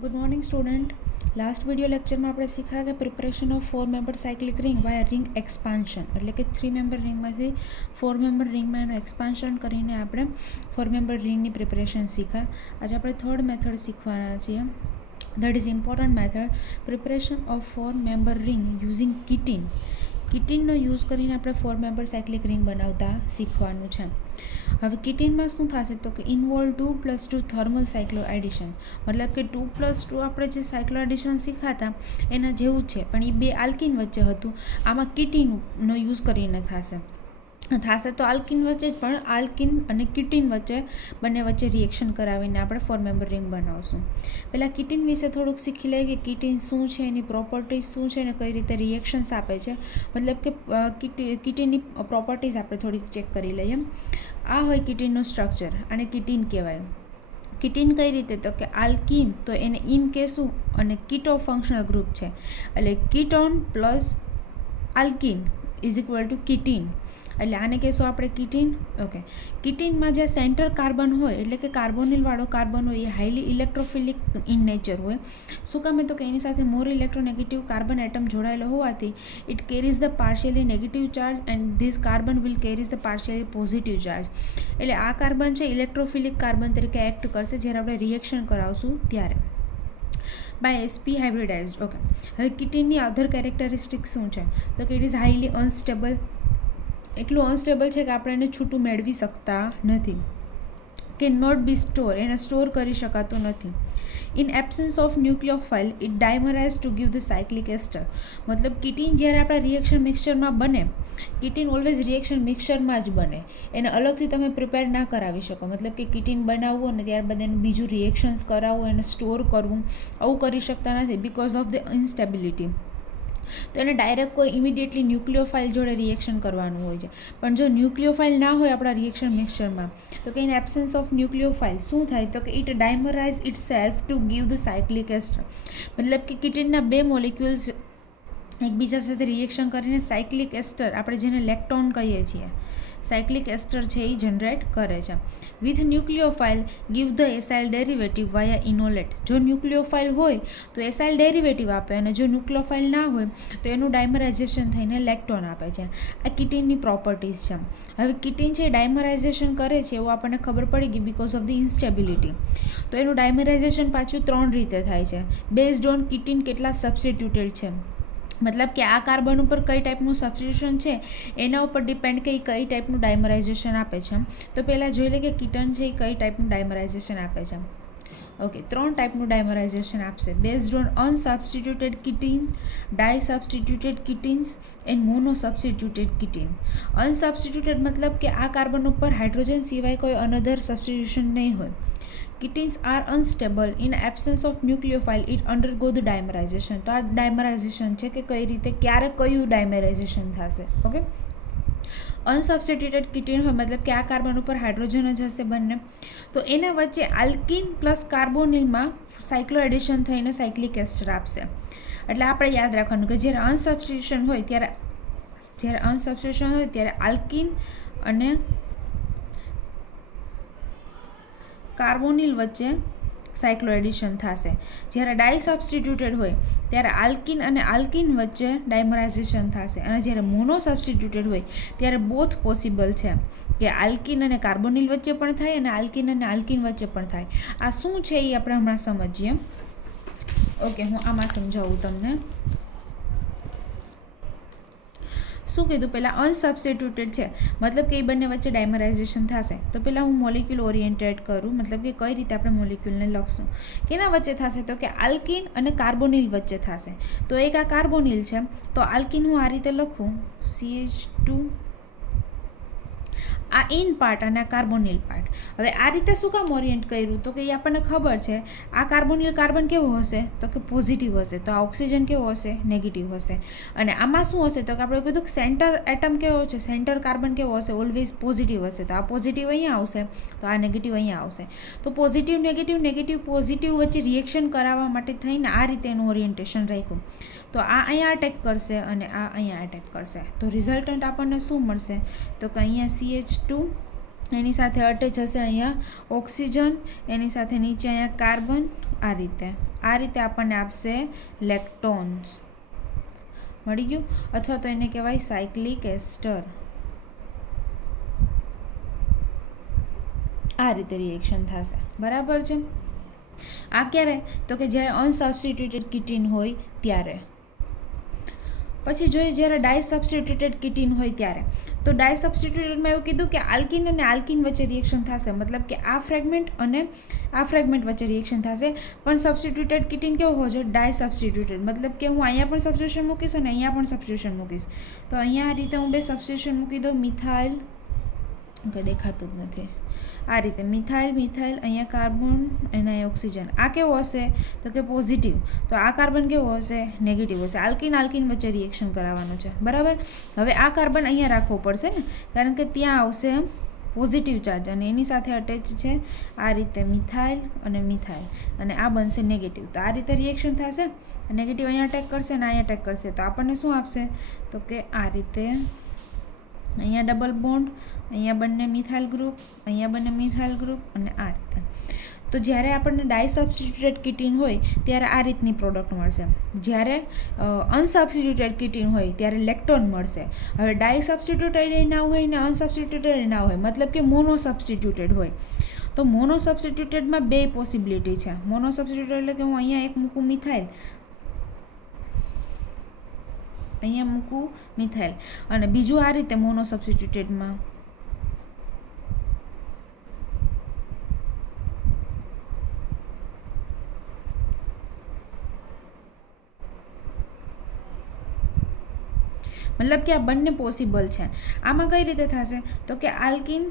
Good morning student. Last video lecture में આપણે શીખ્યા કે preparation of 4 member cyclic ring via ring expansion, એટલે કે 3 મેમ્બર રિંગમાંથી 4 મેમ્બર રિંગમાં એનું એક્સપાન્શન કરીને આપણે 4 મેમ્બર રિંગની પ્રિપરેશન શીખ્યા. આજે આપણે થર્ડ મેથડ શીખવાના છીએ. That is important method, preparation of 4 member ring using ketene. કિટીનનો યુઝ કરીને આપણે 4 મેમ્બર સાયક્લિક રિંગ બનાવતા શીખવાનું છે. હવે કિટીનમાં શું થશે તો કે ઇન્વોલ્વ 2+2 થર્મલ સાયક્લો એડિશન, મતલબ કે 2+2 આપણે જે સાયક્લો એડિશન શીખાતા એના જેવું છે, પણ એ બે આલ્કિન વચ્ચે હતું. આમાં કિટીનનો યુઝ કરીને થશે તો આલ્કિન વચ્ચે જ, પણ આલ્કિન અને કિટીન વચ્ચે બંને વચ્ચે રિએક્શન કરાવીને આપણે 4 મેમ્બર રિંગ બનાવશું. પહેલાં કિટીન વિશે થોડુંક શીખી લઈએ કે કિટીન શું છે, એની પ્રોપર્ટીઝ શું છે અને કઈ રીતે રિએક્શન્સ આપે છે. મતલબ કે કિટીનની પ્રોપર્ટીઝ આપણે થોડીક ચેક કરી લઈએ. આ હોય કિટીનનું સ્ટ્રક્ચર, અને કિટીન કહેવાય. કિટીન કઈ રીતે તો કે આલ્કિન તો એને ઇન કહેશું, અને કીટો ફંક્શનલ ગ્રુપ છે, એટલે ketone plus alkene is equal to ketene, એટલે આને કહેશું આપણે કિટીન. ઓકે, કિટીનમાં જે સેન્ટર કાર્બન હોય, એટલે કે કાર્બોનિલવાળો કાર્બન હોય, એ હાઈલી ઇલેક્ટ્રોફિલિક ઇન નેચર હોય. શું કામે તો કે એની સાથે મોર ઇલેક્ટ્રોનેગેટિવ કાર્બન એટમ જોડાયેલો હોવાથી it carries the partially negative charge and this carbon will carries the partially positive charge. એટલે આ કાર્બન છે ઇલેક્ટ્રોફિલિક કાર્બન તરીકે એક્ટ કરશે જ્યારે આપણે રિએક્શન કરાવશું ત્યારે. By SP હાઇબ્રિડાઇઝડ. ઓકે, હવે કિટીનની અધર કેરેક્ટરિસ્ટિક શું છે તો કે ઇટ ઇઝ હાઈલી અનસ્ટેબલ. એટલું અનસ્ટેબલ છે કે આપણે એને છૂટું મેળવી શકતા નથી, કે નોટ બી સ્ટોર, એને સ્ટોર કરી શકાતું નથી. In absence of nucleophile it dimerise to give the cyclic ester. મતલબ કિટીન જ્યારે આપણા રિએક્શન મિક્સચરમાં બને, કિટીન ઓલવેઝ રિએક્શન મિક્સચરમાં જ બને, એને અલગથી તમે પ્રિપેર ના કરાવી શકો. મતલબ કે કિટીન બનાવવું અને ત્યારબાદ એનું બીજું રિએક્શન્સ કરાવવું, એને સ્ટોર કરવું, આવું કરી શકતા નથી બિકોઝ ઓફ ધ ઇન્સ્ટેબિલિટી. તો એને ડાયરેક્ટ કોઈ ઇમિડિયેટલી ન્યુક્લિયોફાઇલ જોડે રિએક્શન કરવાનું હોય છે. પણ જો ન્યુક્લિયોફાઇલ ના હોય આપણા રિએક્શન મિક્સચરમાં, તો કે ઇન એબ્સન્સ ઓફ ન્યુક્લિયોફાઇલ શું થાય તો કે it dimerise itself to give the cyclic ester. મતલબ કે કિટીનના બે મોલિક્યુલ્સ એકબીજા સાથે રિએક્શન કરીને સાયક્લિક એસ્ટર, આપણે જેને લેક્ટોન કહીએ છીએ, સાયક્લિક એસ્ટર છે એ જનરેટ કરે છે. With nucleophile give the acyl derivative via enolate. જો ન્યુક્લિયોફાઇલ હોય તો એસાઇલ ડેરિવેટિવ આપે, અને જો ન્યુક્લિયોફાઇલ ના હોય તો એનું ડાયમરાઇઝેશન થઈને લેક્ટોન આપે છે. આ કિટીનની પ્રોપર્ટીઝ છે. હવે કિટીન છે ડાયમરાઇઝેશન કરે છે એવું આપણને ખબર પડી ગઈ બિકોઝ ઓફ ધ ઇન્સ્ટેબિલિટી. તો એનું ડાયમરાઇઝેશન પાછું 3 રીતે થાય છે, બેઝડ ઓન કિટીન કેટલા સબસ્ટિટ્યુટેડ છે. મતલબ કે આ કાર્બન ઉપર કઈ ટાઈપનું સબસ્ટિટ્યુશન છે એના ઉપર ડિપેન્ડ કે કઈ ટાઈપનું ડાયમરાઇઝેશન આપે છે. તો પહેલાં જોઈ લે કે કીટન છે એ કઈ ટાઈપનું ડાયમરાઇઝેશન આપે છે. ઓકે, 3 ટાઈપનું ડાયમરાઇઝેશન આપશે, based on unsubstituted ketene, disubstituted ketenes and mono substituted ketene. Unsubstituted મતલબ કે આ કાર્બન ઉપર હાઇડ્રોજન સિવાય કોઈ અનધર સબસ્ટિટ્યુશન નહીં હોય. Ketenes are unstable in absence of nucleophile, it undergo the dimerization. તો આ ડાયમરાઇઝેશન છે કે કઈ રીતે ક્યારે કયું ડાયમરાઇઝેશન થશે. ઓકે, અનસબસ્ટિટ્યુટેડ કિટીન હોય મતલબ કે આ કાર્બન ઉપર હાઇડ્રોજન જ હશે બંને, તો એના વચ્ચે આલ્કિન પ્લસ કાર્બોનિલમાં સાયક્લો એડિશન થઈને સાયક્લિક એસ્ટર આપશે. એટલે આપણે યાદ રાખવાનું કે જ્યારે અનસબસ્ટિટ્યુશન હોય ત્યારે આલ્કિન અને કાર્બોનિલ વચ્ચે સાયક્લો એડિશન થશે. જ્યારે ડાયસબસ્ટિટ્યુટેડ હોય ત્યારે આલ્કિન અને આલ્કિન વચ્ચે ડાયમરાઇઝેશન થશે, અને જ્યારે મોનો સબસ્ટિટ્યુટેડ હોય ત્યારે બોથ પોસિબલ છે કે આલ્કિન અને કાર્બોનિલ વચ્ચે પણ થાય અને આલ્કિન અને આલ્કિન વચ્ચે પણ થાય. આ શું છે એ આપણે હમણાં સમજીએ. ઓકે, હું આમાં સમજાવું તમને. શું કીધું પહેલાં અનસબસ્ટિટ્યુટેડ છે મતલબ કે એ બંને વચ્ચે ડાયમરાઇઝેશન થશે. તો પહેલાં હું મોલિક્યુલ ઓરિએન્ટેડ કરું, મતલબ કે કઈ રીતે આપણે મોલિક્યુલને લખશું. કેના વચ્ચે થશે તો કે આલ્કિન અને કાર્બોનિલ વચ્ચે થશે. તો એક આ કાર્બોનિલ છે, તો આલ્કિન હું આ રીતે લખું CH2, આ ઇન પાર્ટ અને આ કાર્બોનિલ પાર્ટ. હવે આ રીતે શું કામ ઓરિએન્ટ કર્યું તો કે એ આપણને ખબર છે આ કાર્બોનિલ કાર્બન કેવો હશે તો કે પોઝિટિવ હશે, તો આ ઓક્સિજન કેવો હશે નેગેટિવ હશે. અને આમાં શું હશે તો કે આપણે કીધું કે સેન્ટર એટમ કેવો છે, સેન્ટર કાર્બન કેવો હશે ઓલવેઝ પોઝિટિવ હશે. તો આ પોઝિટિવ અહીંયા આવશે, તો આ નેગેટિવ અહીંયા આવશે. તો પોઝિટિવ નેગેટિવ નેગેટિવ પોઝિટિવ વચ્ચે રિએક્શન કરાવવા માટે થઈને આ રીતે એનું ઓરિએન્ટેશન રાખ્યું. તો આ અહીંયા અટેક કરશે અને આ અહીંયા અટેક કરશે. તો રિઝલ્ટન્ટ આપણને શું મળશે તો કે અહીંયા CH2 એની સાથે અટેચ હશે અહીંયા ઓક્સિજન, એની સાથે નીચે અહીંયા કાર્બન આ રીતે આપણને આપશે લેક્ટોન્સ. મળી ગયું. અથવા તો એને કહેવાય સાયક્લિક એસ્ટર. આ રીતે રિએક્શન થશે. બરાબર છે. આ ક્યારે? તો કે જ્યારે અનસબસ્ટિટ્યુટેડ કિટીન હોય ત્યારે. પછી જોઈએ જ્યારે ડાયસબસ્ટિટ્યુટેડ કિટીન હોય ત્યારે. તો ડાયસબસ્ટિટ્યુટેડમાં એવું કીધું કે આલ્કિન અને આલ્કિન વચ્ચે રિએક્શન થશે, મતલબ કે આ ફ્રેગમેન્ટ અને આ ફ્રેગમેન્ટ વચ્ચે રિએક્શન થશે. પણ સબસ્ટિટ્યુટેડ કિટીન કેવો હોય છે? ડાયસબસ્ટિટ્યુટેડ, મતલબ કે હું અહીંયા પણ સબસ્ટિટ્યુશન મૂકીશ અને અહીંયા પણ સબસ્ટિટ્યુશન મૂકીશ. તો અહીંયા આ રીતે હું બે સબસ્ટિટ્યુશન મૂકી દઉં. મિથાઇલ, કંઈ દેખાતું જ નથી. આ રીતે મિથાઇલ અહીંયા કાર્બન અને અહીંયા ઓક્સિજન. આ કેવો હશે? તો કે પોઝિટિવ. તો આ કાર્બન કેવો હશે? નેગેટિવ હશે. આલ્કિન વચ્ચે રિએક્શન કરાવવાનું છે. બરાબર. હવે આ કાર્બન અહીંયા રાખવો પડશે ને, કારણ કે ત્યાં આવશે પોઝિટિવ ચાર્જ અને એની સાથે અટેચ છે આ રીતે મિથાઇલ, અને આ બનશે નેગેટિવ. તો આ રીતે રિએક્શન થશે. નેગેટિવ અહીંયા અટેક કરશે અને અહીંયા અટેક કરશે. તો આપણને શું આપશે? તો કે આ રીતે અહીંયા ડબલ બોન્ડ, અહીંયા બંને મિથાઇલ ગ્રુપ, અહીંયા બંને મિથાઇલ ગ્રુપ, અને આ રીતે. તો જ્યારે આપણને ડાયસબસ્ટિટ્યુટેડ કિટીન હોય ત્યારે આ રીતની પ્રોડક્ટ મળશે. જ્યારે અનસબસ્ટિટ્યુટેડ કિટીન હોય ત્યારે લેક્ટોન મળશે. હવે ડાયસબસ્ટિટ્યુટેડ ના હોય ને અનસબસ્ટિટ્યુટેડ ના હોય, મતલબ કે મોનો સબસ્ટિટ્યુટેડ હોય. તો મોનો સબસ્ટિટ્યુટેડમાં બે પોસિબિલિટી છે. મોનો સબસ્ટિટ્યુટેડ એટલે કે હું અહીંયા એક મૂકું મિથાઇલ, અહીંયા મૂકું મિથાઇલ, અને બીજું આ રીતે મોનો સબસ્ટિટ્યુટેડમાં. મતલબ કે આ બંને પોસિબલ છે. આમાં કઈ રીતે થશે? તો કે આલ્કિન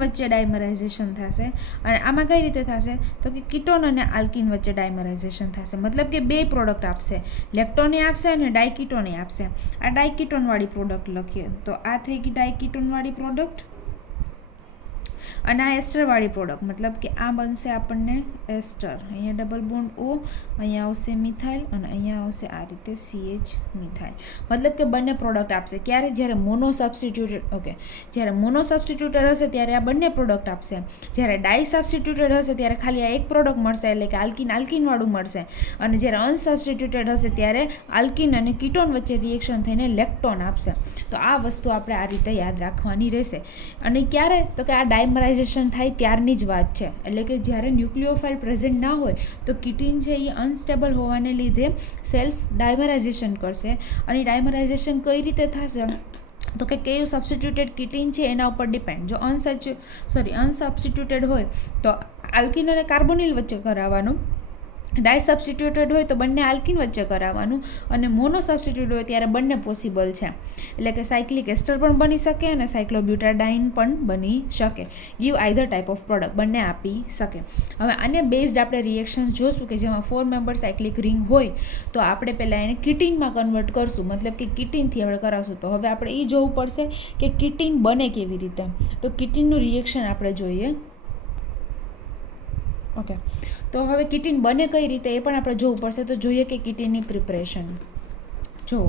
વચ્ચે ડાયમરાઇઝેશન થશે. અને આમાં કઈ રીતે થશે? તો કે કીટોન અને આલ્કિન વચ્ચે ડાયમરાઇઝેશન થશે. મતલબ કે બે પ્રોડક્ટ આપશે, લેક્ટોને આપશે અને ડાયકીટોને આપશે. આ ડાયકીટોનવાળી પ્રોડક્ટ લખીએ તો આ થઈ ગઈ ડાયકીટોનવાળી પ્રોડક્ટ, અને આ એસ્ટરવાળી પ્રોડક્ટ, મતલબ કે આ બનશે આપણને એસ્ટર. અહીંયા ડબલ બોન્ડ O, અહીંયા આવશે મિથાઇલ, અને અહીંયા આવશે આ રીતે CH મિથાઇલ. મતલબ કે બંને પ્રોડક્ટ આપશે. ક્યારે? જ્યારે મોનો સબસ્ટિટ્યુટેડ જ્યારે મોનો સબસ્ટિટ્યુટેડ હશે ત્યારે આ બંને પ્રોડક્ટ આપશે. જ્યારે ડાય સબસ્ટિટ્યુટેડ હશે ત્યારે ખાલી આ એક પ્રોડક્ટ મળશે, એટલે કે આલ્કિનવાળું મળશે. અને જ્યારે અનસબસ્ટિટ્યુટેડ હશે ત્યારે આલ્કિન અને કીટોન વચ્ચે રિએક્શન થઈને લેક્ટોન આપશે. તો આ વસ્તુ આપણે આ રીતે યાદ રાખવાની રહેશે. અને ક્યારે? તો કે આ ડાયમરાઇઝેશન થાય ત્યારની જ વાત છે. એટલે કે જ્યારે ન્યુક્લિયોફાઇલ પ્રેઝન્ટ ના હોય તો કિટીન છે એ અનસ્ટેબલ હોવાને લીધે સેલ્ફ ડાયમરાઇઝેશન કરશે. અને ડાયમરાઇઝેશન કઈ રીતે થશે? તો કે કયું સબસ્ટિટ્યુટેડ કિટીન છે એના ઉપર ડિપેન્ડ. જો અનસબસ્ટિટ્યુટેડ હોય તો આલ્કિન અને કાર્બોનિલ વચ્ચે કરાવવાનું, ડાયસબસ્ટિટ્યુટેડ હોય તો બંને આલ્કિન વચ્ચે કરાવવાનું, અને મોનો સબસ્ટિટ્યુટ હોય ત્યારે બંને પોસિબલ છે. એટલે કે સાયક્લિક એસ્ટર પણ બની શકે અને સાયક્લોબ્યુટાડાઇન પણ બની શકે. Give either type of product, બંને આપી શકે. હવે આને બેઝડ આપણે રિએક્શન જોશું કે જેમાં 4 મેમ્બર સાયક્લિક રિંગ હોય તો આપણે પહેલાં એને કિટીનમાં કન્વર્ટ કરશું, મતલબ કે કિટીનથી આપણે કરાવશું. તો હવે આપણે એ જોવું પડશે કે કિટીન બને કેવી રીતે. તો કિટીનનું રિએક્શન આપણે જોઈએ. ઓકે, તો હવે કિટીન બને કઈ રીતે એ પણ આપણે જોવું પડશે. તો જોઈએ કે કિટીનની પ્રિપરેશન. જુઓ,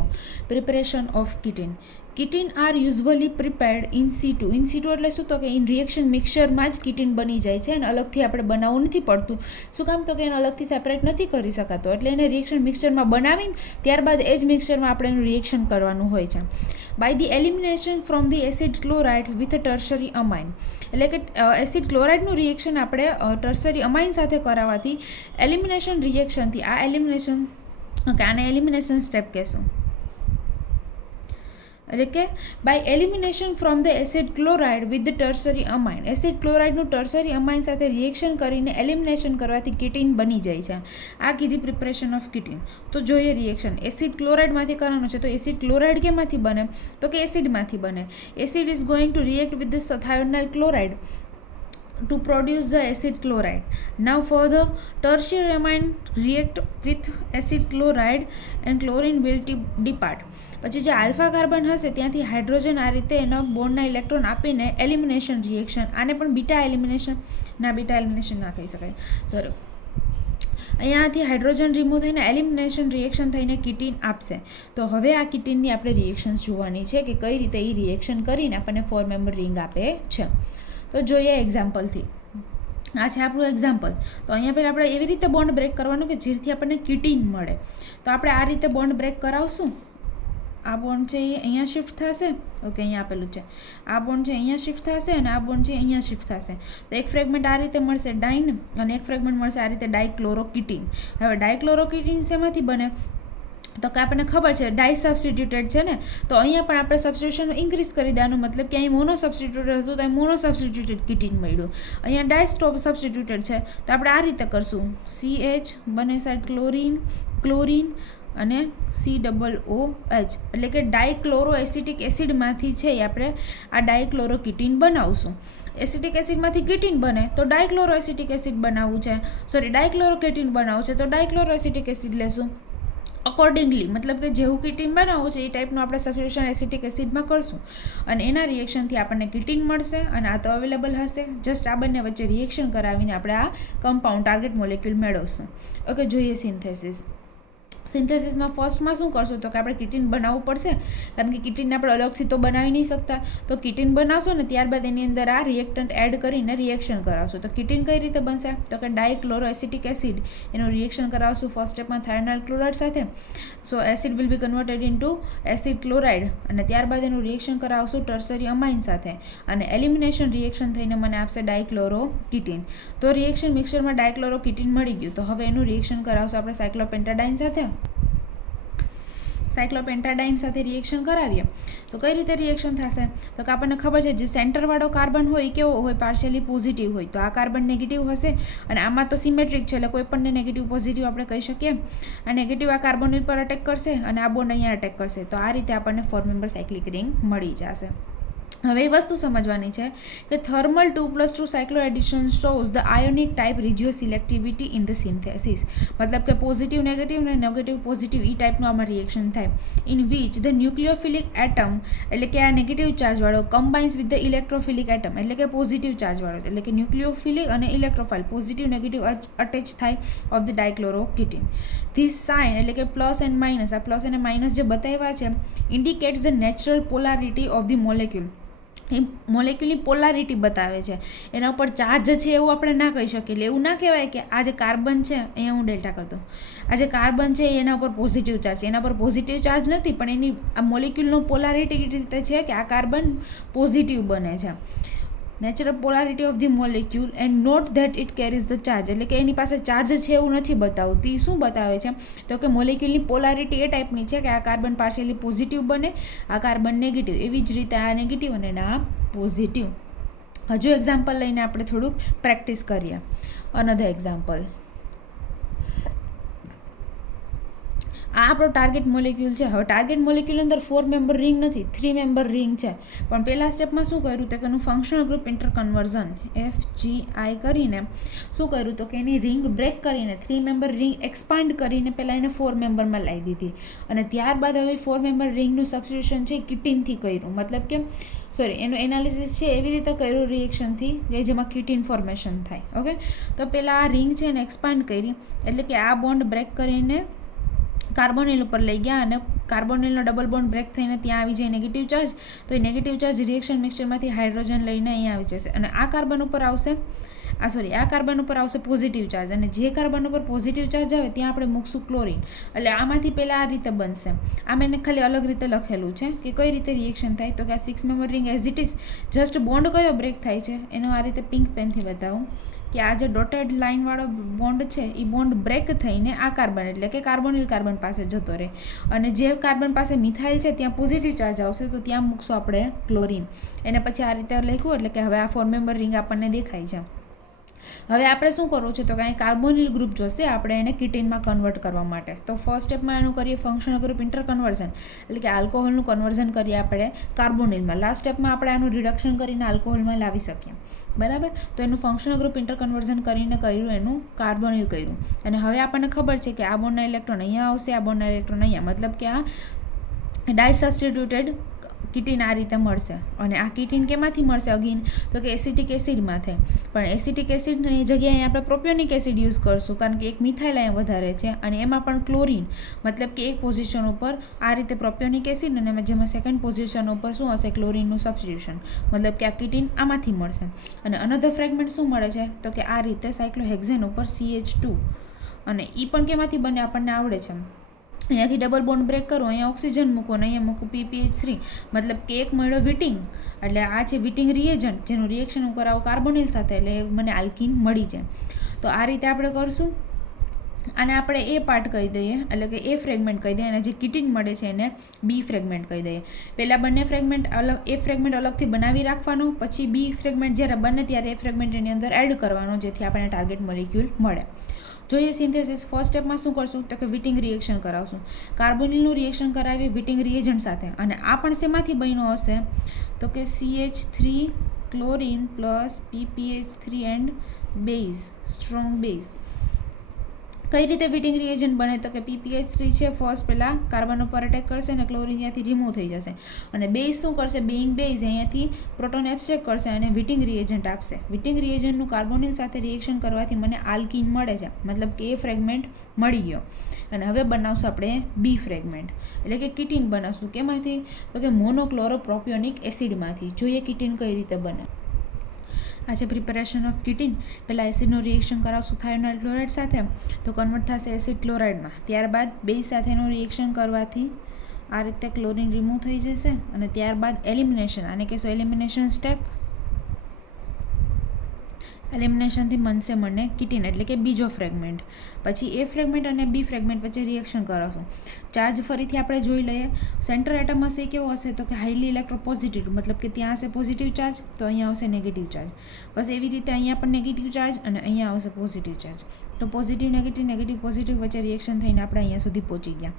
preparation of ketene. Ketene are usually prepared in C2. In C2 એટલે શું? તો કે ઇન રિએક્શન મિક્સચરમાં જ કિટીન બની જાય છે અને અલગથી આપણે બનાવવું નથી પડતું. શું કામ? તો કે એને અલગથી સેપરેટ નથી કરી શકાતો, એટલે એને રિએક્શન મિક્સચરમાં બનાવીને ત્યારબાદ એ જ મિક્સચરમાં આપણે એનું રિએક્શન કરવાનું હોય છે. By the elimination from the acid chloride with tertiary amine. એટલે કે એસિડ ક્લોરાઇડનું રિએક્શન આપણે ટર્શરી અમાઇન સાથે કરાવવાથી એલિમિનેશન રિએક્શનથી આ એલિમિનેશન, આને એલિમિનેશન સ્ટેપ કહેશું. એટલે કે by elimination from the acid chloride with the tertiary amine. Acid ક્લોરાઇડનું ટર્શરી અમાઇન સાથે રિએક્શન કરીને એલિમિનેશન કરવાથી કિટીન બની જાય છે. આ કીધી પ્રિપરેશન ઓફ કિટીન. તો જોઈએ રિએક્શન. એસિડ ક્લોરાઇડમાંથી કરવાનું છે. તો એસિડ ક્લોરાઇડ કેમાંથી બને? તો કે એસિડમાંથી બને. Acid is going to react with the thionyl chloride to produce the acid chloride. Now further tertiary amine react with acid chloride and chlorine will depart. પછી જે આલ્ફા કાર્બન હશે ત્યાંથી હાઇડ્રોજન આ રીતે એના બોન્ડના ઇલેક્ટ્રોન આપીને એલિમિનેશન રિએક્શન, આને પણ બીટા એલિમિનેશન ના કહી શકાય, સોરી. અહીંયાથી હાઇડ્રોજન રિમૂવ થઈને એલિમિનેશન રિએક્શન થઈને કીટીન આપશે. તો હવે આ કીટીનની આપણે રિએક્શન્સ જોવાની છે કે કઈ રીતે એ રિએક્શન કરીને આપણને 4 મેમ્બર રિંગ આપે છે. તો જોઈએ એક્ઝામ્પલથી. આ છે આપણું એક્ઝામ્પલ. તો અહીંયા પહેલાં આપણે એવી રીતે બોન્ડ બ્રેક કરવાનું કે જેથી આપણને કીટીન મળે. તો આપણે આ રીતે બોન્ડ બ્રેક કરાવશું. આ બોન્ડ છે એ અહીંયા શિફ્ટ થશે. ઓકે, અહીંયા આપેલું છે. આ બોન્ડ છે અહીંયા શિફ્ટ થશે અને આ બોન્ડ છે અહીંયા શિફ્ટ થશે. તો એક ફ્રેગમેન્ટ આ રીતે મળશે ડાઇન અને એક ફ્રેગમેન્ટ મળશે આ રીતે ડાયક્લોરોકીટીન. હવે ડાયક્લોરોકીટીન શેમાંથી બને? તો કે આપણને ખબર છે ડાય સબસ્ટિટ્યુટેડ છે ને, તો અહીંયા પણ આપણે સબસ્ટિટ્યુશન ઇન્ક્રીઝ કરી દેવાનું. મતલબ કે અહીં મોનો સબસ્ટિટ્યુટેડ હતું તો અહીં મોનો સબસ્ટિટ્યુટેડ કીટીન મળ્યું. અહીંયા ડાય સબસ્ટિટ્યુટેડ છે તો આપણે આ રીતે કરશું. CH બંને સાઈડ ક્લોરીન અને COOH એટલે કે ડાયક્લોરો એસિટિક એસિડમાંથી છે એ આપણે આ ડાયક્લોરોકીટીન બનાવશું. એસિટિક એસિડમાંથી કીટીન બને તો ડાયક્લોરો એસિટિક એસિડ બનાવવું છે, ડાયક્લોરોકેટીન બનાવવું છે તો ડાયક્લોરો એસિટિક એસિડ લેશું અકોર્ડિંગલી. મતલબ કે જેવું કીટીન બનાવવું છે એ ટાઈપનું આપણે સબસ્ટિટ્યુશન એસિટિક એસિડમાં કરશું અને એના રિએક્શનથી આપણને કીટીન મળશે અને આ તો અવેલેબલ હશે. જસ્ટ આ બંને વચ્ચે રિએક્શન કરાવીને આપણે આ કમ્પાઉન્ડ ટાર્ગેટ મોલેક્યુલ મેળવશું. ઓકે, જોઈએ સિન્થેસિસમાં ફર્સ્ટમાં શું કરશું તો કે આપણે કીટીન બનાવવું પડશે, કારણ કે કીટીનને આપણે અલગથી તો બનાવી નહીં શકતા. તો કીટીન બનાવશો ને ત્યારબાદ એની અંદર આ રિએક્ટન્ટ એડ કરીને રિએક્શન કરાવશું. તો કીટીન કઈ રીતે બનશે તો કે ડાયક્લોરો એસિટિક એસિડ એનું રિએક્શન કરાવશું ફર્સ્ટ સ્ટેપમાં થાયોનાઇલ ક્લોરાઇડ સાથે. So acid will be converted into acid chloride અને ત્યારબાદ એનું રિએક્શન કરાવશું ટર્સરી અમાઇન સાથે અને એલિમિનેશન રિએક્શન થઈને મને આપશે ડાયક્લોરોકીટીન. તો રિએક્શન મિક્સચરમાં ડાયક્લોરોકીટીન મળી ગયું. તો હવે એનું રિએક્શન કરાવશું આપણે સાયક્લોપેન્ટાડાઇન સાથે રિએક્શન કરાવીએ તો કઈ રીતે રિએક્શન થશે તો કે આપણને ખબર છે જે સેન્ટરવાળો કાર્બન હોય કેવો હોય, પાર્શિયલી પોઝિટિવ હોય. તો આ કાર્બન નેગેટિવ હશે અને આમાં તો સિમેટ્રિક છે એટલે કોઈ પણને નેગેટિવ પોઝિટિવ આપણે કહી શકીએ. આ નેગેટિવ આ કાર્બોનિલ પર અટેક કરશે અને આ બોન્ડ અહીંયા અટેક કરશે. તો આ રીતે આપણને 4 મેમ્બર સાયક્લિક રિંગ મળી જશે. હવે એ વસ્તુ સમજવાની છે કે thermal 2+2 cycloaddition shows the ionic type regioselectivity in the synthesis. મતલબ કે પોઝિટિવ નેગેટિવ અને નેગેટિવ પોઝિટિવ એ ટાઈપનું આમાં રિએક્શન થાય. In which the nucleophilic atom એટલે કે આ નેગેટિવ ચાર્જવાળો combines with the electrophilic atom એટલે કે પોઝિટિવ ચાર્જવાળો એટલે કે ન્યુક્લિયોફિલિક અને ઇલેક્ટ્રોફાઇલ પોઝિટિવ નેગેટિવ અટેચ થાય of the dichloroketene. This sign એટલે કે પ્લસ એન્ડ માઇનસ, આ પ્લસ અને માઇનસ જે બતાવ્યા છે indicates the natural polarity of the molecule. એ મોલેક્યુલની પોલારિટી બતાવે છે. એના ઉપર ચાર્જ છે એવું આપણે ના કહી શકીએ. એટલે એવું ના કહેવાય કે આ જે કાર્બન છે અહીંયા હું ડેલ્ટા કરતો, આ જે કાર્બન છે એના ઉપર પોઝિટિવ ચાર્જ છે, એના પર પોઝિટિવ ચાર્જ નથી પણ એની આ મોલેક્યુલનો પોલારિટી એ રીતે છે કે આ કાર્બન પોઝિટિવ બને છે. Natural polarity of the molecule and note that it carries the charge એટલે કે એની પાસે ચાર્જ છે એવું નથી બતાવતી. શું બતાવે છે તો કે મોલેક્યુલની પોલારિટી એ ટાઈપની છે કે આ કાર્બન પાર્શિયલી પોઝિટિવ બને, આ કાર્બન નેગેટિવ. એવી જ રીતે આ નેગેટિવ અને આ પોઝિટિવ. હજુ એક્ઝામ્પલ લઈને આપણે થોડુંક પ્રેક્ટિસ કરીએ. Another example. આ આપણો ટાર્ગેટ મોલેક્યુલ છે. હવે ટાર્ગેટ મોલેક્યુલ અંદર 4 મેમ્બર રિંગ નથી, 3 મેમ્બર રિંગ છે. પણ પહેલા સ્ટેપમાં શું કર્યું તો કે એનું ફંક્શનલ ગ્રુપ ઇન્ટરકન્વર્ઝન FGI કરીને શું કર્યું તો કે એની રિંગ બ્રેક કરીને 3 મેમ્બર રિંગ એક્સપાન્ડ કરીને પહેલાં એને 4 મેમ્બરમાં લાવી દીધી અને ત્યારબાદ હવે 4 મેમ્બર રિંગનું સબસ્ટિટ્યુશન છે કીટીનથી કર્યું. મતલબ કે એનું એનાલિસિસ છે એવી રીતે કર્યું રિએક્શનથી કે જેમાં કીટીન ફોર્મેશન થાય. ઓકે, તો પહેલાં આ રિંગ છે એને એક્સપાન્ડ કરી એટલે કે આ બોન્ડ બ્રેક કરીને કાર્બોનિલ ઉપર લઈ ગયા અને કાર્બોનિલનો ડબલ બોન્ડ બ્રેક થઈને ત્યાં આવી જાય નેગેટિવ ચાર્જ. તો એ નેગેટિવ ચાર્જ રિએક્શન મિક્સચરમાંથી હાઇડ્રોજન લઈને અહીંયા આવી જશે અને આ કાર્બન ઉપર આવશે કાર્બન ઉપર આવશે પોઝિટિવ ચાર્જ અને જે કાર્બન ઉપર પોઝિટિવ ચાર્જ આવે ત્યાં આપણે મૂકશું ક્લોરીન. એટલે આમાંથી પહેલાં આ રીતે બનશે. આમ એને ખાલી અલગ રીતે લખેલું છે કે કઈ રીતે રિએક્શન થાય તો કે આ 6 member ring as it is just bond કયો બ્રેક થાય છે એનો આ રીતે પિંક પેનથી બતાવું કે આ જે ડોટેડ લાઇનવાળો બોન્ડ છે એ બોન્ડ બ્રેક થઈને આ કાર્બન એટલે કે કાર્બોનિલ કાર્બન પાસે જતો રહે અને જે કાર્બન પાસે મિથાઇલ છે ત્યાં પોઝિટિવ ચાર્જ આવશે તો ત્યાં મૂકશું આપણે ક્લોરીન. એને પછી આ રીતે લખ્યું એટલે કે હવે આ 4 મેમ્બર રિંગ આપણને દેખાય છે. હવે આપણે શું કરવું છે તો કે અહીં કાર્બોનિલ ગ્રુપ જોશે આપણે એને કીટીનમાં કન્વર્ટ કરવા માટે. તો ફર્સ્ટ સ્ટેપમાં એનું કરીએ ફંક્શનલ ગ્રુપ ઇન્ટરકન્વર્ઝન એટલે કે આલ્કોહોલનું કન્વર્ઝન કરીએ આપણે કાર્બોનિલમાં. લાસ્ટ સ્ટેપમાં આપણે આનું રિડક્શન કરીને આલ્કોહોલમાં લાવી શકીએ. બરાબર, તો એનું ફંક્શનલ ગ્રુપ ઇન્ટરકન્વર્ઝન કરીને કર્યું એનું કાર્બોનિલ કર્યું અને હવે આપણને ખબર છે કે આ બોન્ડના ઇલેક્ટ્રોન અહીંયા આવશે, આ બોન્ડના ઇલેક્ટ્રોન અહીંયા. મતલબ કે આ ડાય સબસ્ટિટ્યુટેડ કિટીન આ રીતે મળશે. અને આ કિટીન કેમાંથી મળશે અગેન, તો કે એસિટિક એસિડમાંથી. પણ એસિટિક એસિડની જગ્યાએ આપણે પ્રોપિયોનિક એસિડ યુઝ કરશું, કારણ કે એક મિથાઇલ અહીંયા વધારે છે અને એમાં પણ ક્લોરીન, મતલબ કે એક પોઝિશન ઉપર આ રીતે પ્રોપિયોનિક એસિડ અને જેમાં સેકન્ડ પોઝિશન ઉપર શું હશે, ક્લોરીનનું સબસ્ટિટ્યુશન, મતલબ કે આ કિટીન આમાંથી મળશે. અને અનધર ફ્રેગમેન્ટ શું મળે છે, તો કે આ રીતે સાયક્લોહેક્ઝેન ઉપર CH2, અને એ પણ કેમાંથી બને આપણને આવડે છે. અહીંયાથી ડબલ બોન્ડ બ્રેક કરું, અહીંયા ઓક્સિજન મૂકો અને અહીંયા મૂકું PPH3, મતલબ કે એક મળ્યો વિટિંગ, એટલે આ છે વિટિંગ રિએજન્ટ જેનું રિએક્શન હું કરાવું કાર્બોનિલ સાથે, એટલે મને આલ્કીન મળી જાય. તો આ રીતે આપણે કરશું. અને આપણે એ પાર્ટ કહી દઈએ, એટલે કે એ ફ્રેગમેન્ટ કહી દઈએ, અને જે કિટીન મળે છે એને બી ફ્રેગમેન્ટ કહી દઈએ. પહેલાં બંને ફ્રેગમેન્ટ અલગ, એ ફ્રેગમેન્ટ અલગથી બનાવી રાખવાનો, પછી બી ફ્રેગમેન્ટ જ્યારે બને ત્યારે એ ફ્રેગમેન્ટ એની અંદર એડ કરવાનો, જેથી આપણને ટાર્ગેટ મોલિક્યુલ મળે. જોઈએ સિન્થેસિસ. ફર્સ્ટ સ્ટેપમાં શું કરશું, તો કે વિટિંગ રિએક્શન કરાવશું. કાર્બોનિલનું રિએક્શન કરાવી વિટિંગ રિએજન્ટ સાથે. અને આ પણ શેમાંથી બન્યો હશે, તો કે CH3 chlorine plus PPH3 and base, strong base. કઈ રીતે વિટિંગ રિએજન્ટ બને, તો કે PPH3 છે ફર્સ્ટ પહેલાં કાર્બન ઉપર અટેક કરશે અને ક્લોરીન ત્યાંથી રિમૂવ થઈ જશે. અને બેઝ શું કરશે, બેઇંગ બેઝ અહીંયાથી પ્રોટોન એબ્સ્ટ્રેક્ટ કરશે અને વિટિંગ રિએજન્ટ આપશે. વિટિંગ રિએજન્ટનું કાર્બોનિલ સાથે રિએક્શન કરવાથી મને આલ્કીન મળે છે, મતલબ કે એ ફ્રેગમેન્ટ મળી ગયો. અને હવે બનાવશું આપણે બી ફ્રેગમેન્ટ, એટલે કે કિટીન બનાવશું. કેમાંથી, તો કે મોનોક્લોરોપ્રોપિયોનિક એસિડમાંથી. જોઈએ કિટીન કઈ રીતે બને. આ છે પ્રિપેરેશન ઓફ કિટીન. પહેલાં એસિડનું રિએક્શન કરાવશું થાયોનાઇલ ક્લોરાઇડ સાથે, તો કન્વર્ટ થશે એસિડ ક્લોરાઇડમાં. ત્યારબાદ બેઝ સાથેનું રિએક્શન કરવાથી આ રીતે ક્લોરીન રિમૂવ થઈ જશે. અને ત્યારબાદ એલિમિનેશન, આને કહેશો એલિમિનેશન સ્ટેપ. એલિમિનેશનથી બનશે મને કિટીન, એટલે કે બીજો ફ્રેગમેન્ટ. પછી એ ફ્રેગમેન્ટ અને બી ફ્રેગમેન્ટ વચ્ચે રિએક્શન કરાવશું. ચાર્જ ફરીથી આપણે જોઈ લઈએ. સેન્ટર એટમ હશે કેવો હશે, તો કે હાઈલી ઇલેક્ટ્રોપોઝિટિવ, મતલબ કે ત્યાં હશે પોઝિટિવ ચાર્જ, તો અહીંયા આવશે નેગેટિવ ચાર્જ. બસ એવી રીતે અહીંયા પણ નેગેટિવ ચાર્જ અને અહીંયા આવશે પોઝિટિવ ચાર્જ. તો પોઝિટિવ નેગેટિવ, નેગેટિવ પોઝિટિવ વચ્ચે રિએક્શન થઈને આપણે અહીંયા સુધી પહોંચી ગયા.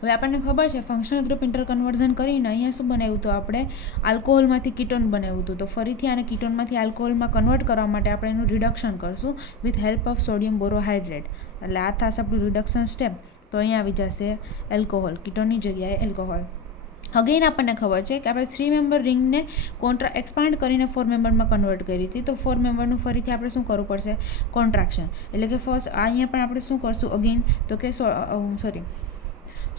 હવે આપણને ખબર છે ફંક્શનલ ગ્રુપ ઇન્ટરકન્વર્ઝન કરીને અહીંયા શું બનાવ્યું હતું, આપણે આલ્કોહોલમાંથી કીટોન બનાવ્યું હતું. તો ફરીથી આને કીટોનમાંથી આલ્કોહોલમાં કન્વર્ટ કરવા માટે આપણે એનું રિડક્શન કરશું વિથ હેલ્પ ઓફ સોડિયમ બોરોહાઇડ્રેટ. એટલે આ થશે આપણું રિડક્શન સ્ટેપ. તો અહીંયા આવી જશે એલ્કોહોલ, કીટોનની જગ્યાએ એલ્કોહોલ. અગેન આપણને ખબર છે કે આપણે 3 મેમ્બર રિંગને એક્સપાન્ડ કરીને 4 મેમ્બરમાં કન્વર્ટ કરી હતી. તો 4 મેમ્બરનું ફરીથી આપણે શું કરવું પડશે, કોન્ટ્રાક્શન. એટલે કે ફર્સ્ટ અહીંયા પણ આપણે શું કરશું અગેન, તો કે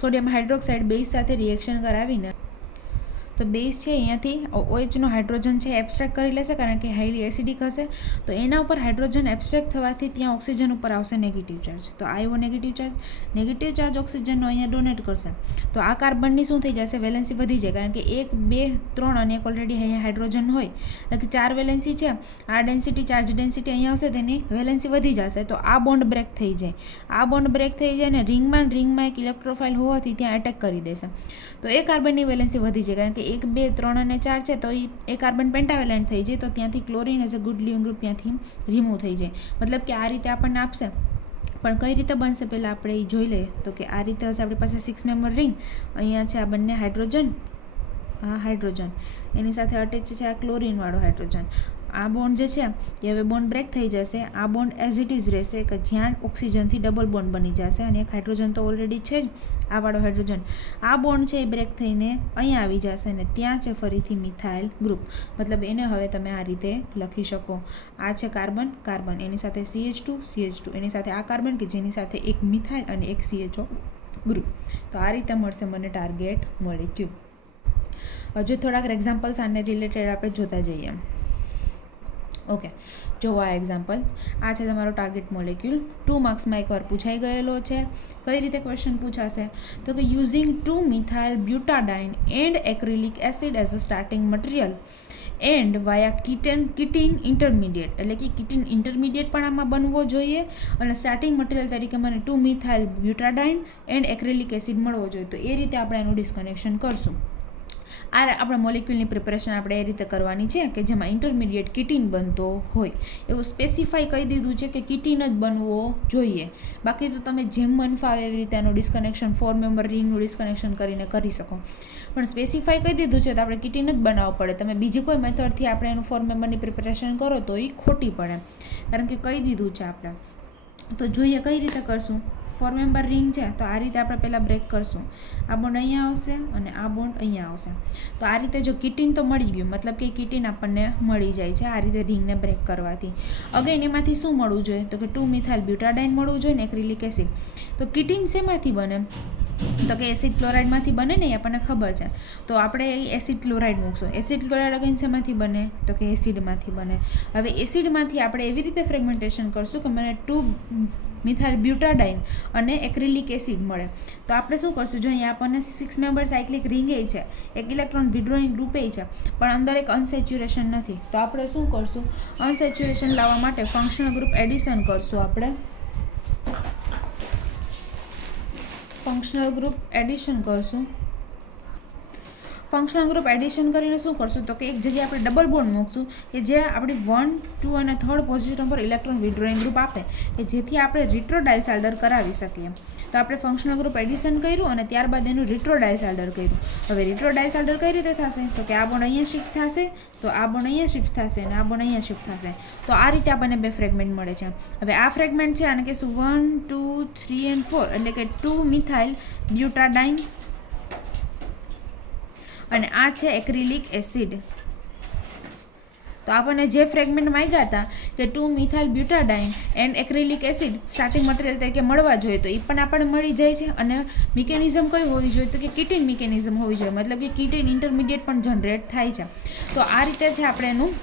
સોડિયમ હાઇડ્રોક્સાઇડ બેઝ સાથે રિએક્શન કરાવીને, તો બેઝ છે અહીંયાથી OHનો હાઇડ્રોજન છે એબ્સ્ટ્રેક્ટ કરી લેશે, કારણ કે હાઈલી એસિડિક હશે. તો એના ઉપર હાઇડ્રોજન એબ્સ્ટ્રેક્ટ થવાથી ત્યાં ઓક્સિજન ઉપર આવશે નેગેટિવ ચાર્જ. તો આવ્યો નેગેટિવ ચાર્જ ઓક્સિજનનો અહીંયા ડોનેટ કરશે. તો આ કાર્બનની શું થઈ જશે, વેલેન્સી વધી જાય, કારણ કે 1, 2, 3 અને એક ઓલરેડી અહીંયા હાઇડ્રોજન હોય, એટલે કે 4 વેલેન્સી છે. આ ડેન્સિટી, ચાર્જ ડેન્સિટી અહીંયા આવશે, તેની વેલેન્સી વધી જશે. તો આ બોન્ડ બ્રેક થઈ જાય. આ બોન્ડ બ્રેક થઈ જાય અને રિંગમાં એક ઇલેક્ટ્રોફાઇલ હોવાથી ત્યાં એટેક કરી દેશે. તો એ કાર્બનની વેલેન્સી વધી જાય, કારણ કે 1, 2, 3 અને 4 છે, તો એ કાર્બન પેન્ટાવેલેન્ટ થઈ જાય. તો ત્યાંથી chlorine as a good leaving group ત્યાંથી રિમૂવ થઈ જાય. મતલબ કે આ રીતે આપણને આપશે. પણ કઈ રીતે બનશે પહેલાં આપણે એ જોઈ લઈએ. તો કે આ રીતે હશે આપણી પાસે 6 મેમ્બર રિંગ. અહીંયા છે આ બંને હાઇડ્રોજન, આ હાઇડ્રોજન એની સાથે અટેચ છે આ ક્લોરીનવાળો હાઇડ્રોજન. આ બોન્ડ જે છે એ હવે બોન્ડ બ્રેક થઈ જશે. આ બોન્ડ એઝ ઇટ ઇઝ રહેશે, કે જ્યાં ઓક્સિજનથી ડબલ બોન્ડ બની જશે અને એક હાઇડ્રોજન તો ઓલરેડી છે જ, આ વાળો હાઇડ્રોજન. આ બોન્ડ છે એ બ્રેક થઈને અહીંયા આવી જશે અને ત્યાં છે ફરીથી મિથાઇલ ગ્રુપ. મતલબ એને હવે તમે આ રીતે લખી શકો. આ છે કાર્બન એની સાથે CH2 એની સાથે આ કાર્બન કે જેની સાથે એક મિથાઇલ અને એક CHO ગ્રુપ. તો આ રીતે મળશે મને ટાર્ગેટ મોલિક્યુલ. હજુ થોડાક એક્ઝામ્પલ્સ આને રિલેટેડ આપણે જોતા જઈએ. ઓકે, જોવો આ એક્ઝામ્પલ. આ છે તમારો ટાર્ગેટ મોલિક્યુલ. 2 માર્ક્સમાં એકવાર પૂછાઈ ગયેલો છે. કઈ રીતે ક્વેશ્ચન પૂછાશે, તો કે using 2 methyl butadiene and acrylic acid as a starting material and via ketene intermediate, એટલે કે કિટીન ઇન્ટરમીડિયેટ પણ આમાં બનવો જોઈએ અને સ્ટાર્ટિંગ મટીરિયલ તરીકે મને 2 methyl butadiene and acrylic acid મળવો જોઈએ. તો એ રીતે આપણે એનું ડિસ્કનેક્શન કરશું. આ આપણા મોલિક્યુલની પ્રિપરેશન આપણે એ રીતે કરવાની છે કે જેમાં ઇન્ટરમીડિયેટ કિટીન બનતો હોય. એવું સ્પેસિફાઈ કહી દીધું છે કે કિટીન જ બનવો જોઈએ. બાકી તો તમે જેમ મન ફાવે એવી રીતે એનું ડિસ્કનેક્શન 4 મેમ્બર રિંગનું ડિસ્કનેક્શન કરીને કરી શકો. પણ સ્પેસિફાઈ કહી દીધું છે તો આપણે કિટીન જ બનાવવો પડે. તમે બીજી કોઈ મેથડથી આપણે એનું 4 મેમ્બરની પ્રિપરેશન કરો તો એ ખોટી પડે, કારણ કે કહી દીધું છે આપણે. તો જોઈએ કઈ રીતે કરશું. 4 મેમ્બર રિંગ છે તો આ રીતે આપણે પહેલાં બ્રેક કરશું. આ બોન્ડ અહીંયા આવશે અને આ બોન્ડ અહીંયા આવશે. તો આ રીતે જો કિટીન તો મળી ગયું, મતલબ કે કિટીન આપણને મળી જાય છે આ રીતે રિંગને બ્રેક કરવાથી. અગેન એમાંથી શું મળવું જોઈએ તો કે 2 મિથાઇલ બ્યુટાડાઇન મળવું જોઈએ ને એક્રિલિક એસિડ. તો કિટીન શેમાંથી બને તો કે એસિડ ક્લોરાઇડમાંથી બને ને, આપણને ખબર છે. તો આપણે એસિડ ક્લોરાઇડ મૂકશું. એસિડ ક્લોરાઇડ અગેન શેમાંથી બને તો કે એસિડમાંથી બને. હવે એસિડમાંથી આપણે એવી રીતે ફ્રેગમેન્ટેશન કરશું કે મને 2 મિથાઇલ બ્યુટાડાઇન અને એક્રિલિક એસિડ મળે. તો આપણે શું કરશું, જો અહીંયા આપણને 6 મેમ્બર સાયક્લિક રિંગ એ છે, એક ઇલેક્ટ્રોન વિડ્રોઈંગ ગ્રુપ એ છે, પણ અંદર એક અનસેચ્યુરેશન નથી. તો આપણે શું કરશું, અનસેચ્યુરેશન લાવવા માટે ફંક્શનલ ગ્રુપ એડિશન કરશું. આપણે ફંક્શનલ ગ્રુપ એડિશન કરશું. ફંક્શનલ ગ્રુપ એડિશન કરીને શું કરશું તો કે એક જગ્યાએ આપણે ડબલ બોન્ડ મૂકશું કે જે આપણી 1, 2 અને 3rd પોઝિશન પર ઇલેક્ટ્રોન વિડ્રોઈંગ ગ્રુપ આપે કે જેથી આપણે રિટ્રોડાયસાલ્ડર કરાવી શકીએ. તો આપણે ફંક્શનલ ગ્રુપ એડિશન કર્યું અને ત્યારબાદ એનું રિટ્રોડાયસાલ્ડર કર્યું. હવે રિટ્રોડાયસાલ્ડર કઈ રીતે થશે તો કે આ બોન્ડ અહીંયા શિફ્ટ થશે, તો આ બોન્ડ અહીંયા શિફ્ટ થશે અને આ બોન્ડ અહીંયા શિફ્ટ થશે. તો આ રીતે આપણને 2 ફ્રેગમેન્ટ મળે છે. હવે આ ફ્રેગમેન્ટ છે આને કહીશું 1, 2, 3 and 4 એટલે કે 2 મિથાઇલ બ્યુટાડાઇન અને આ છે એક્રિલિક એસિડ. તો આપણને જે ફ્રેગમેન્ટ માંગ્યા હતા કે 2 methyl butadiene and acrylic acid starting material તરીકે મળવા જોઈએ તો એ પણ આપણને મળી જાય છે. અને મિકેનિઝમ કઈ હોવી જોઈએ તો કે કિટીન મિકેનિઝમ હોવી જોઈએ, મતલબ કે કિટીન ઇન્ટરમીડિયેટ પણ જનરેટ થાય છે. તો આ રીતે છે આપણે એનું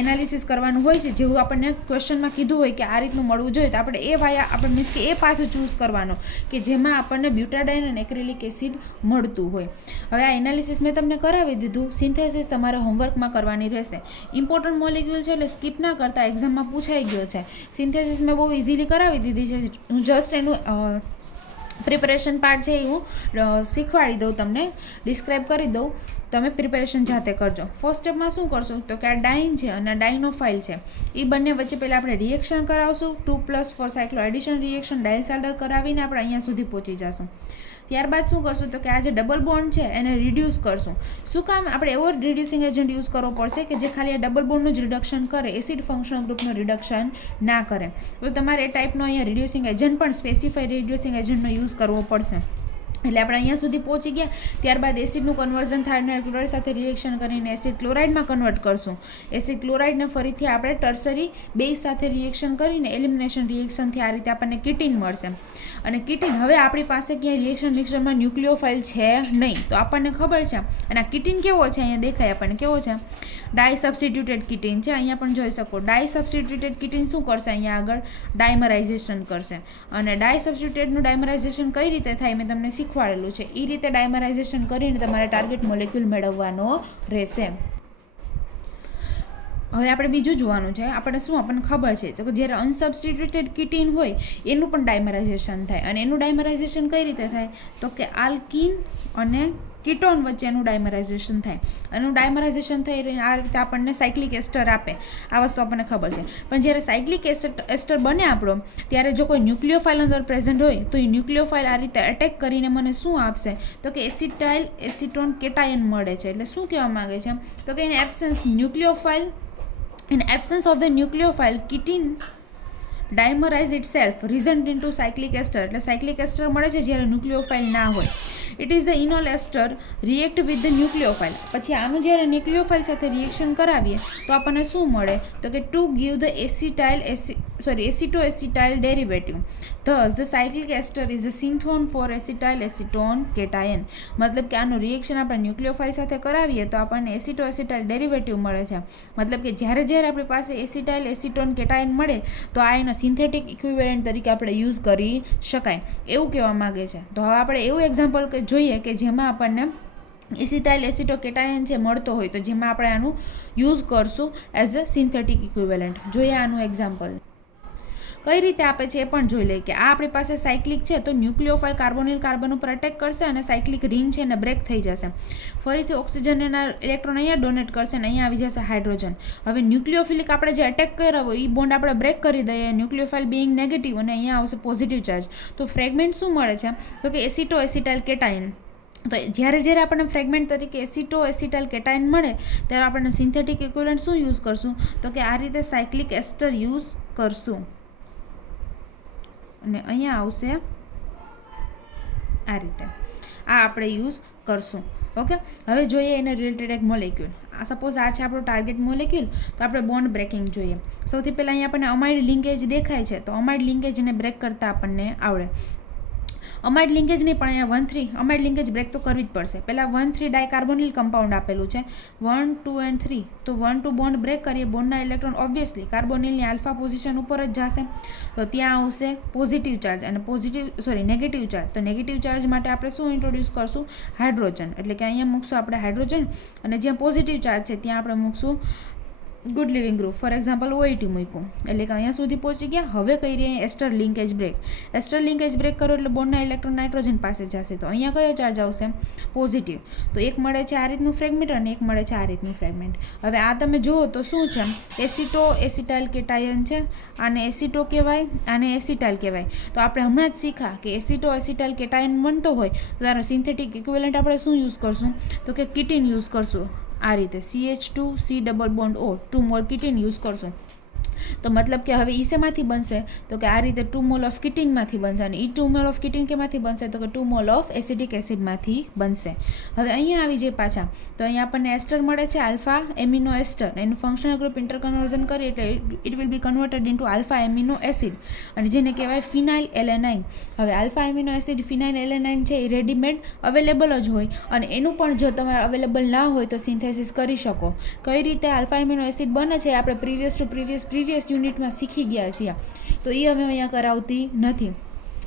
એનાલિસિસ કરવાનું હોય છે. જેવું આપણને ક્વેશ્ચનમાં કીધું હોય કે આ રીતનું મળવું જોઈએ તો આપણે એ વાયા આપણે મીન્સ કે એ પાથ ચૂઝ કરવાનો કે જેમાં આપણને બ્યુટાડાઇન અને એક્રિલિક એસિડ મળતું હોય. હવે આ એનાલિસિસ મેં તમને કરાવી દીધું. સિન્થેસિસ તમારે હોમવર્કમાં કરવાની રહેશે. ઇમ્પોર્ટન્ટ મોલિક્યુલ છે એટલે સ્કીપ ના કરતા, એક્ઝામમાં પૂછાઈ ગયો છે. સિન્થેસિસ મેં બહુ ઇઝીલી કરાવી દીધી છે. હું જસ્ટ એનું પ્રિપરેશન પાર્ટ છે એ હું શીખવાડી દઉં, તમને ડિસ્ક્રાઈબ કરી દઉં, તમે પ્રિપેરેશન જાતે કરજો. ફર્સ્ટ સ્ટેપમાં શું કરશું તો કે આ ડાઇન છે અને ડાઇનોફાઇલ છે એ બંને વચ્ચે પહેલાં આપણે રિએક્શન કરાવશું. 2+4 સાયક્લો એડિશન રિએક્શન ડાયસાલ્ડર કરાવીને આપણે અહીંયા સુધી પહોંચી જશું. ત્યારબાદ શું કરશું તો કે આ જે ડબલ બોન્ડ છે એને રિડ્યુસ કરશું. શું કામ આપણે એવો રિડ્યુસિંગ એજન્ટ યુઝ કરવો પડશે કે જે ખાલી આ ડબલ બોન્ડનું જ રિડક્શન કરે, એસિડ ફંક્શનલ ગ્રુપનું રિડક્શન ના કરે. તો તમારે એ ટાઈપનો અહીંયા રિડ્યુસિંગ એજન્ટ પણ સ્પેસિફાઈ રિડ્યુસિંગ એજન્ટનો યુઝ કરવો પડશે. એટલે આપણે અહીંયા સુધી પહોંચી ગયા. ત્યારબાદ એસિડનું કન્વર્ઝન થાય ક્લોરાઇડ સાથે રિએક્શન કરીને એસિડ ક્લોરાઇડમાં કન્વર્ટ કરશું. એસિડ ક્લોરાઇડને ફરીથી આપણે ટર્સરી બેઝ સાથે રિએક્શન કરીને એલિમિનેશન રિએક્શનથી આ રીતે આપણને કિટીન મળશે. અને કિટીન હવે આપણી પાસે ક્યાંય રિએક્શન મિક્સરમાં ન્યુક્લિયોફાઇલ છે નહીં તો આપણને ખબર છે. અને આ કિટીન કેવો છે અહીંયા દેખાય આપણને કેવો છે, ડાય સબસ્ટિટ્યુટેડ કિટીન છે. અહીંયા પણ જોઈ શકો ડાય સબસ્ટિટ્યુટેડ કિટીન શું કરશે, અહીંયા આગળ ડાયમરાઇઝેશન કરશે. અને ડાય સબસ્ટિટ્યુટેડનું ડાયમરાઇઝેશન કઈ રીતે થાય મેં તમને શીખવાડેલું છે. એ રીતે ડાયમરાઇઝેશન કરીને તમારે ટાર્ગેટ મોલેક્યુલ મેળવવાનો રહેશે. હવે આપણે બીજું જોવાનું છે. આપણને ખબર છે તો કે જ્યારે અનસબસ્ટિટ્યુટેડ કિટીન હોય એનું પણ ડાયમરાઇઝેશન થાય. અને એનું ડાયમરાઇઝેશન કઈ રીતે થાય તો કે આલ્કીન અને કીટોન વચ્ચેનું ડાયમરાઇઝેશન થાય. એનું ડાયમરાઇઝેશન થઈ રહીને આ રીતે આપણને સાયક્લિક એસ્ટર આપે. આ વસ્તુ આપણને ખબર છે. પણ જ્યારે સાયક્લિક એસ્ટર બને આપણો ત્યારે જો કોઈ ન્યુક્લિયોફાઇલ અંદર પ્રેઝન્ટ હોય તો એ ન્યુક્લિયોફાઇલ આ રીતે અટેક કરીને મને શું આપશે તો કે એસિટાઇલ એસિટોન કેટાયન મળે છે. એટલે શું કહેવા માગે છે તો કે in absence of the nucleophile ketene dimerize itself result into cyclic ester. એટલે સાયક્લિક એસ્ટર મળે છે જ્યારે ન્યુક્લિયોફાઇલ ના હોય. It is the enol ester react with the nucleophile. પછી આનું જ્યારે ન્યુક્લિયોફાઇલ સાથે રિએક્શન કરાવીએ તો આપણને શું મળે તો કે to give the acetoacetyl derivative. Thus, the cyclic ester is a synthon for acetyl acetone cation. મતલબ કે આનું રિએક્શન આપણે ન્યુક્લિયોફાઇલ સાથે કરાવીએ તો આપણને એસિટોએસિટાઇલ ડેરિવેટિવ મળે છે. મતલબ કે જ્યારે આપણી પાસે એસિટાઇલ એસિટોન કેટાયન મળે તો આ એનો સિન્થેટિક ઇક્વિવેલન્ટ તરીકે આપણે યુઝ કરી શકાય એવું કહેવા માગે છે. તો હવે આપણે એવું એક્ઝામ્પલ જોઈએ કે જેમાં આપણને એસિટાઇલ એસિટો કેટાયન છે મળતો હોય તો જેમાં આપણે આનું યુઝ કરશું એઝ અ સિન્થેટિક ઇક્વિવેલન્ટ. જોઈએ આનું એક્ઝામ્પલ કઈ રીતે આપે છે એ પણ જોઈ લઈએ કે આ આપણી પાસે સાયક્લિક છે તો ન્યુક્લિયોફાઇલ કાર્બોનિલ કાર્બન ઉપર અટેક કરશે અને સાયક્લિક રિંગ છે એને બ્રેક થઈ જશે. ફરીથી ઓક્સિજન એના ઇલેક્ટ્રોન અહીંયા ડોનેટ કરશે અને અહીંયા આવી જશે હાઇડ્રોજન. હવે ન્યુક્લિયોફિલિક આપણે જે અટેક કર્યો હોય એ બોન્ડ આપણે બ્રેક કરી દઈએ, ન્યુક્લિયોફાઇલ બિંગ નેગેટિવ અને અહીંયા આવશે પોઝિટિવ ચાર્જ. તો ફ્રેગમેન્ટ શું મળે છે તો કે એસિટોએસિટાઇલ કેટાયન. તો જ્યારે આપણને ફ્રેગમેન્ટ તરીકે એસિટોએસિટાઇલ કેટાયન મળે ત્યારે આપણને સિન્થેટિક ઇક્વિવેલન્ટ શું યુઝ કરશું તો કે આ રીતે સાયક્લિક એસ્ટર યુઝ કરશું. અને અહીંયા આવશે આ રીતે. આ આપણે યુઝ કરશું. ઓકે, હવે જોઈએ એને રિલેટેડ એક મોલેક્યુલ. સપોઝ આ છે આપણો ટાર્ગેટ મોલેક્યુલ, તો આપણે બોન્ડ બ્રેકિંગ જોઈએ. સૌથી પહેલાં અહીંયા આપણને અમાઇડ લિંકેજ દેખાય છે, તો અમાઇડ લિંકેજને બ્રેક કરતાં આપણને આવડે. અમાઇડ લિંકેજ નહીં પણ અહીંયા 1,3 અમાઇડ લિંકેજ બ્રેક તો કરવી જ પડશે. પહેલાં 1,3 ડાયકાર્બોનિલ કમ્પાઉન્ડ આપેલું છે 1, 2 and 3. તો 1, 2 બોન્ડ બ્રેક કરીએ, બોન્ડના ઇલેક્ટ્રોન ઓબ્વિયસલી કાર્બોનિલની આલ્ફા પોઝિશન ઉપર જ જશે, તો ત્યાં આવશે પોઝિટિવ ચાર્જ અને નેગેટિવ ચાર્જ. તો નેગેટિવ ચાર્જ માટે આપણે શું ઇન્ટ્રોડ્યુસ કરશું? હાઇડ્રોજન. એટલે કે અહીંયા મૂકશું આપણે હાઇડ્રોજન, અને જ્યાં પોઝિટિવ ચાર્જ છે ત્યાં આપણે મૂકશું good leaving group. For example OIT મૂક્યું, એટલે કે અહીંયા સુધી પહોંચી ગયા. હવે કઈ રહી એસ્ટર લિંકેજ બ્રેક. એસ્ટર લિંકેજ બ્રેક કરો એટલે બોન્ડના ઇલેક્ટ્રોન નાઇટ્રોજન પાસે જશે, તો અહીંયા કયો ચાર્જ આવશે? પોઝિટિવ. તો એક મળે છે આ રીતનું ફ્રેગમેન્ટ અને એક મળે છે આ રીતનું ફ્રેગમેન્ટ. હવે આ તમે જુઓ તો શું છે? એસિટાઇલ કેટાયન છે. આને એસિટો કહેવાય, આને એસિટાઇલ કહેવાય. તો આપણે હમણાં જ શીખા કે એસિટાઇલ કેટાયન બનતો હોય તો તારો સિન્થેટિક ઇક્વિવેલન્ટ આપણે શું યુઝ કરશું? તો કે કિટીન યુઝ કરશું. આ રીતે CH2C double bond O 2 mole ketene use કરશું. તો મતલબ કે હવે શેમાંથી બનશે? તો કે આ રીતે 2 મોલ ઓફ કિટીનમાંથી બનશે. અને 2 મોલ ઓફ કિટીન કેમાંથી બનશે? તો કે 2 મોલ ઓફ એસિડિક એસિડમાંથી બનશે. હવે અહીંયા આવી જાય પાછા, તો અહીંયા આપણને એસ્ટર મળે છે, આલ્ફા એમિનો એસ્ટર. એનું ફંક્શનલ ગ્રુપ ઇન્ટરકન્વર્ઝન કરીએ એટલે it will be converted into alpha amino acid, અને જેને કહેવાય ફિનાઇલ એલેનાઇન. હવે આલ્ફા એમિનો એસિડ ફિનાઇલ એલેનાઇન છે એ રેડીમેડ અવેલેબલ જ હોય, અને એનું પણ જો તમારે અવેલેબલ ના હોય તો સિન્થેસિસ કરી શકો. કઈ રીતે આલ્ફા એમિનો એસિડ બને છે આપણે પ્રીવિયસ યુનિટમાં શીખી ગયા છીએ, તો એ અમે અહીંયા કરાવતી નથી.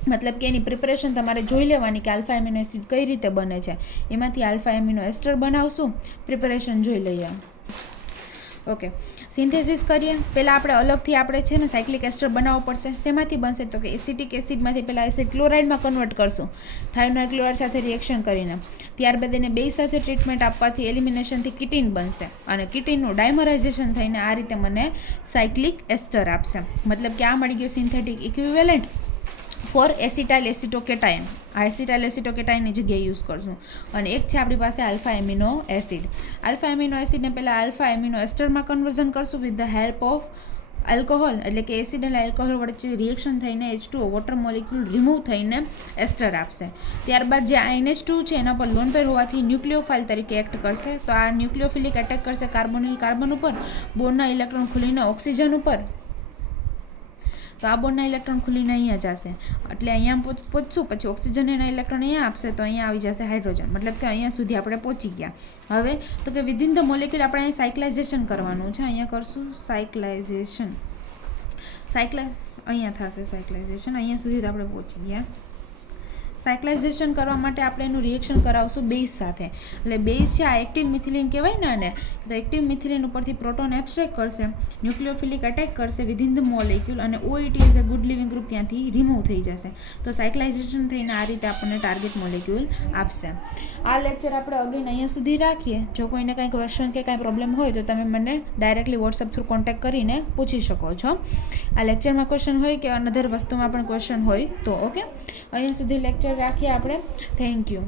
મતલબ કે એની પ્રિપરેશન તમારે જોઈ લેવાની કે આલ્ફા એમિનો એસિડ કઈ રીતે બને છે. એમાંથી આલ્ફા એમિનો એસ્ટર બનાવશું, પ્રિપરેશન જોઈ લઈએ. ઓકે, સિન્થેસિસ કરીએ. પહેલાં આપણે અલગથી આપણે છે ને સાયક્લિક એસ્ટર બનાવવો પડશે. શેમાંથી બનશે? તો કે એસિટિક એસિડમાંથી પહેલાં એસિડ ક્લોરાઇડમાં કન્વર્ટ કરશું થાયોનાઇલ ક્લોરાઇડ સાથે રિએક્શન કરીને. ત્યારબાદ એને બે સાથે ટ્રીટમેન્ટ આપવાથી એલિમિનેશનથી કિટીન બનશે, અને કિટીનનું ડાયમરાઇઝેશન થઈને આ રીતે મને સાયક્લિક એસ્ટર આપશે. મતલબ કે આ મળી ગયો સિન્થેટિક ઇક્વિવેલન્ટ ફોર એસિટાઇલ એસિટોકેટાયન. આ એસિટાઇલ એસિટોકેટાયનની જગ્યાએ યુઝ કરશું. અને એક છે આપણી પાસે alpha amino acid. Alpha amino એસિડને પહેલાં આલ્ફા એમિનો એસ્ટરમાં કન્વર્ઝન કરશું with the help of alcohol. એટલે કે એસિડ અને આલ્કોહોલ વચ્ચે રિએક્શન થઈને H2O વોટર મોલિક્યુલ રિમૂવ થઈને એસ્ટર આપશે. ત્યારબાદ જે NH2 છે એના પર લોન પેર હોવાથી ન્યુક્લિયોફાઇલ તરીકે એક્ટ કરશે. તો આ ન્યુક્લિયોફિલિક એટેક કરશે કાર્બોનિલ કાર્બન ઉપર, બોન્ડના ઇલેક્ટ્રોન ખુલીને ઓક્સિજન ઉપર. તો આ બોન્ડના ઇલેક્ટ્રોન ખુલીને અહીંયા જશે, એટલે અહીંયા પહોંચશું, પછી ઓક્સિજન એના ઇલેક્ટ્રોન અહીંયા આપશે, તો અહીંયા આવી જશે હાઇડ્રોજન. મતલબ કે અહીંયા સુધી આપણે પહોંચી ગયા. હવે તો કે વિધિન ધ મોલેક્યુલ આપણે અહીં સાયક્લાઇઝેશન કરવાનું છે. અહીંયા કરશું સાયક્લાઇઝેશન. અહીંયા થશે સાયક્લાઇઝેશન. અહીંયા સુધી તો આપણે પહોંચી ગયા. સાયક્લાઇઝેશન કરવા માટે આપણે એનું રિએક્શન કરાવશું બેઝ સાથે. એટલે બેઝ છે આ એક્ટિવ મિથિલિન કહેવાય ને આને. તો એક્ટિવ મિથિલિન ઉપરથી પ્રોટોન એબ્સ્ટ્રેક્ટ કરશે, ન્યુક્લિયોફિલિક અટેક કરશે વિધિન ધ મોલેક્યુલ, અને OIT as a good leaving group ત્યાંથી રિમૂવ થઈ જશે. તો સાયક્લાઇઝેશન થઈને આ રીતે આપણને ટાર્ગેટ મોલેક્યુલ આપશે. આ લેક્ચર આપણે અગેન અહીંયા સુધી રાખીએ. જો કોઈને કાંઈ ક્વેશ્ચન કે કાંઈ પ્રોબ્લેમ હોય તો તમે મને ડાયરેક્ટલી વોટ્સઅપ થ્રુ કોન્ટેક્ટ કરીને પૂછી શકો છો. આ લેક્ચરમાં ક્વેશ્ચન હોય કે અનધર વસ્તુમાં પણ ક્વેશ્ચન હોય તો. ઓકે, અહીંયા સુધી લેક્ચર રાખીએ આપણે. Thank you.